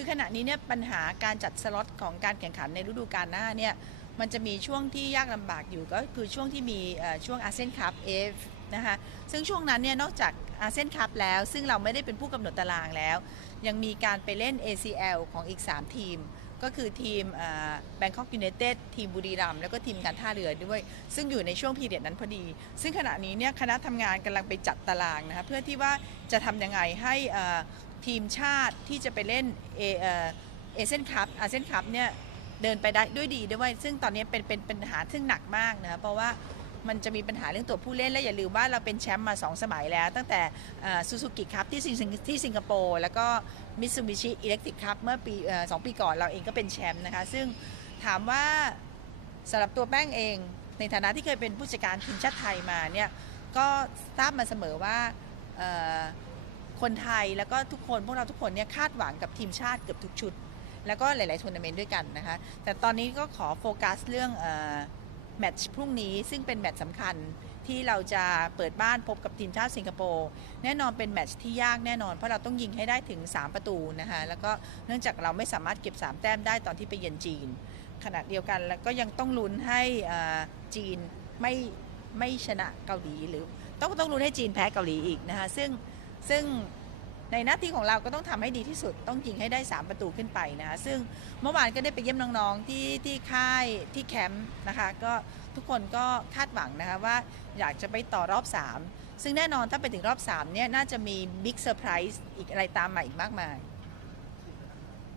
คือขณะนี้เนี่ยปัญหาการจัดสล็อตของการแข่งขันในฤดูกาลหน้าเนี่ยมันจะมีช่วงที่ยากลำบากอยู่ก็คือช่วงที่มีช่วงอาเซียนคัพเอฟนะคะซึ่งช่วงนั้นเนี่ยนอกจากอาเซียนคัพแล้ว ซึ่งเราไม่ได้เป็นผู้กำหนดตารางแล้ว ยังมีการไปเล่น ACL ของอีก 3 ทีม ก็คือทีมแบงคอกยู n นเต็ดทีมบุรีรัมย์แล้วก็ทีมการท่าเรือด้วย ซึ่งอยู่ในช่วงพีเรียดนั้นพอดี ซึ่งขณะนี้เนี่ยคณะทำงานกำลังไปจัดตารางนะคะเพื่อที่ว่าจะทำยังไงให้อ่อ ทีมชาติที่จะไปเล่นเอเอเชียนคัพอาเซียนคัพเนี่ยเดินไปได้ด้วยดีด้วยซึ่งตอนนี้เป็นเป็นป,นปัญหาซึ่งหนักมากนะเพราะว่ามันจะมีปัญหาเรื่องตัวผู้เล่นและอย่าลืมว่าเราเป็นแชมป์มา 2 สมัยแล้ว ตั้งแต่ซูซูกิคัพที่สิงที่สิงคโปร์แล้วก็มิตซูบิชิอิเล็กทริกคัพเมื่อปีสองปีก่อนเราเองก็เป็นแชมป์นะคะ ซึ่งถามว่าสำหรับตัวแป้งเอง ในฐานะที่เคยเป็นผู้จัดการทีมชาติไทยมาเนี่ยก็ทราบมาเสมอว่า คนไทยแล้วก็ทุกคนพวกเราทุกคนเนี่ยคาดหวังกับทีมชาติเกือบทุกชุด แล้วก็หลายๆทัวร์นาเมนต์ด้วยกันนะคะ แต่ตอนนี้ก็ขอโฟกัสเรื่องอแมตช์พรุ่งนี้ซึ่งเป็นแมตช์สำคัญที่เราจะเปิดบ้านพบกับทีมชาติสิงคโปร์แน่นอนเป็นแมตช์ที่ยากแน่นอนเพราะเราต้องยิงให้ได้ถึง 3 ประตูนะคะแล้วก็เนื่องจากเราไม่สามารถเก็บ 3 แต้มได้ตอนที่ไปเยือนจีน ขณะเดียวกันแล้วก็ยังต้องลุ้นให้จีนไม่ไม่ชนะเกาหลีหรือต้องต้องลุ้นให้จีนแพ้เกาหลีอีกนะคะซึ่ง ซึ่งในหน้าที่ของเราก็ต้องทำให้ดีที่สุด ต้องยิงให้ได้ 3 ประตูขึ้นไปนะคะซึ่งเมื่อวานก็ได้ไปเยี่ยมน้องๆที่ที่ค่ายที่แคมป์นะคะ ก็ทุกคนก็คาดหวังนะคะว่าอยากจะไปต่อรอบ 3 ซึ่งแน่นอนถ้าไปถึงรอบ 3 เนี่ยน่าจะมีบิ๊กเซอร์ไพรส์อีกอะไรตามมาอีกมากมาย